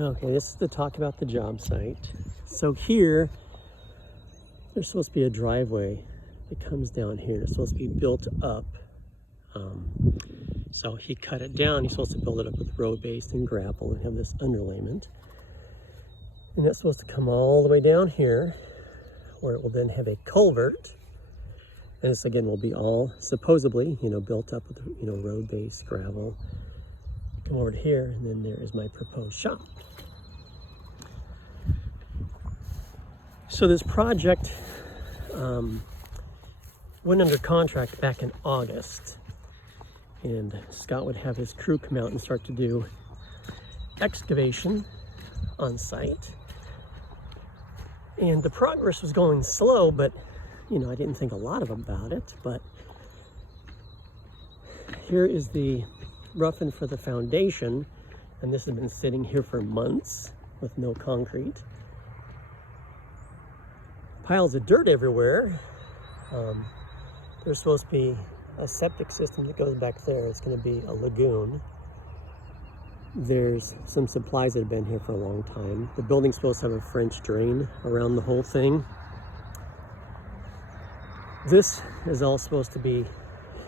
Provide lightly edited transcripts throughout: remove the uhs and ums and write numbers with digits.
Okay, this is to talk about the job site. So here, there's supposed to be a driveway that comes down here. It's supposed to be built up. So he cut it down. He's supposed to build it up with road base and gravel and have this underlayment. And that's supposed to come all the way down here, where it will then have a culvert. And this again will be all supposedly, built up with, road base, gravel. Come over to here, and then there is my proposed shop. So this project went under contract back in August, and Scott would have his crew come out and start to do excavation on site. And the progress was going slow, but I didn't think a lot about it. But here is the roughing for the foundation, and this has been sitting here for months with no concrete. Piles of dirt everywhere. There's supposed to be a septic system that goes back there. It's going to be a lagoon. There's some supplies that have been here for a long time. The building's supposed to have a French drain around the whole thing. This is all supposed to be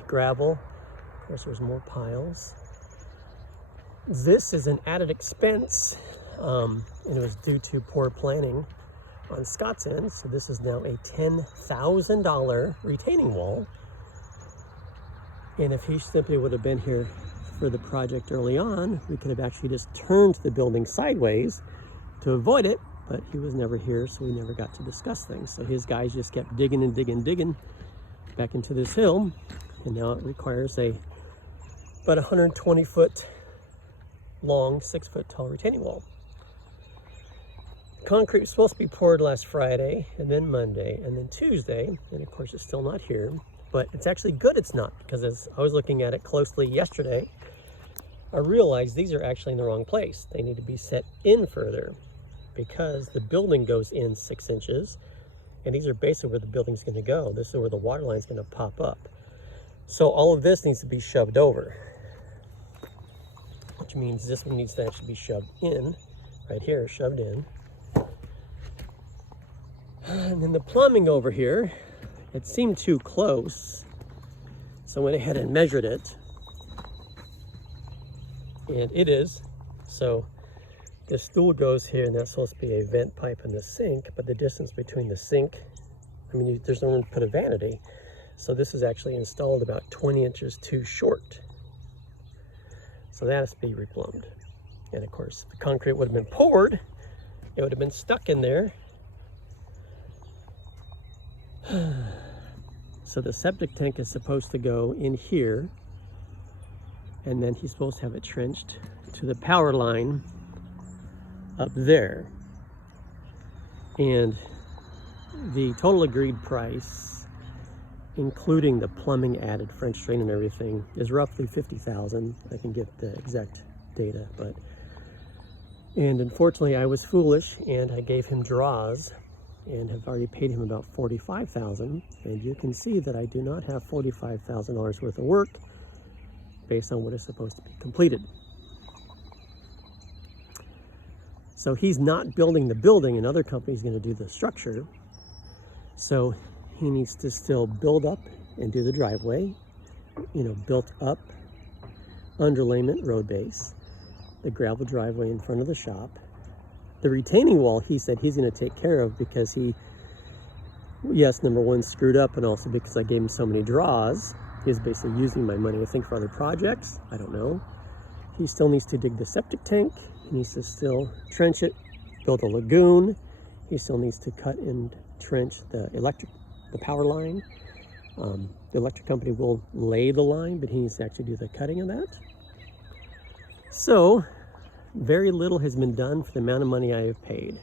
gravel. Of course, there's more piles. This is an added expense, and it was due to poor planning on Scott's end. So this is now a $10,000 retaining wall. And if he simply would have been here for the project early on, we could have actually just turned the building sideways to avoid it, but he was never here, so we never got to discuss things. So his guys just kept digging and digging back into this hill, and now it requires about 120 foot long, 6 foot tall retaining wall. Concrete was supposed to be poured last Friday, and then Monday, and then Tuesday, and of course it's still not here. But it's actually good it's not, because as I was looking at it closely yesterday, I realized these are actually in the wrong place. They need to be set in further, because the building goes in 6 inches, and these are basically where the building's going to go. This is where the water line's going to pop up. So all of this needs to be shoved over, which means this one needs to actually be shoved in, right here, shoved in. And then the plumbing over here, it seemed too close, so I went ahead and measured it, and it is. So the stool goes here, and that's supposed to be a vent pipe in the sink, but the distance between the sink, there's no room to put a vanity, so this is actually installed about 20 inches too short. So that has to be replumbed. And of course, if the concrete would have been poured, it would have been stuck in there. So the septic tank is supposed to go in here, and then he's supposed to have it trenched to the power line up there. And the total agreed price, including the plumbing added, French drain and everything, is roughly $50,000. I can get the exact data, and unfortunately I was foolish and I gave him draws and have already paid him about $45,000, and you can see that I do not have $45,000 worth of work based on what is supposed to be completed. So he's not building the building, another company's going to do the structure, so he needs to still build up and do the driveway, built up underlayment road base, the gravel driveway in front of the shop. The retaining wall, he said he's going to take care of, because he, yes, number one, screwed up, and also because I gave him so many draws. He was basically using my money, I think, for other projects. I don't know. He still needs to dig the septic tank. He needs to still trench it, build a lagoon. He still needs to cut and trench the power line. The electric company will lay the line, but he needs to actually do the cutting of that. So very little has been done for the amount of money I have paid.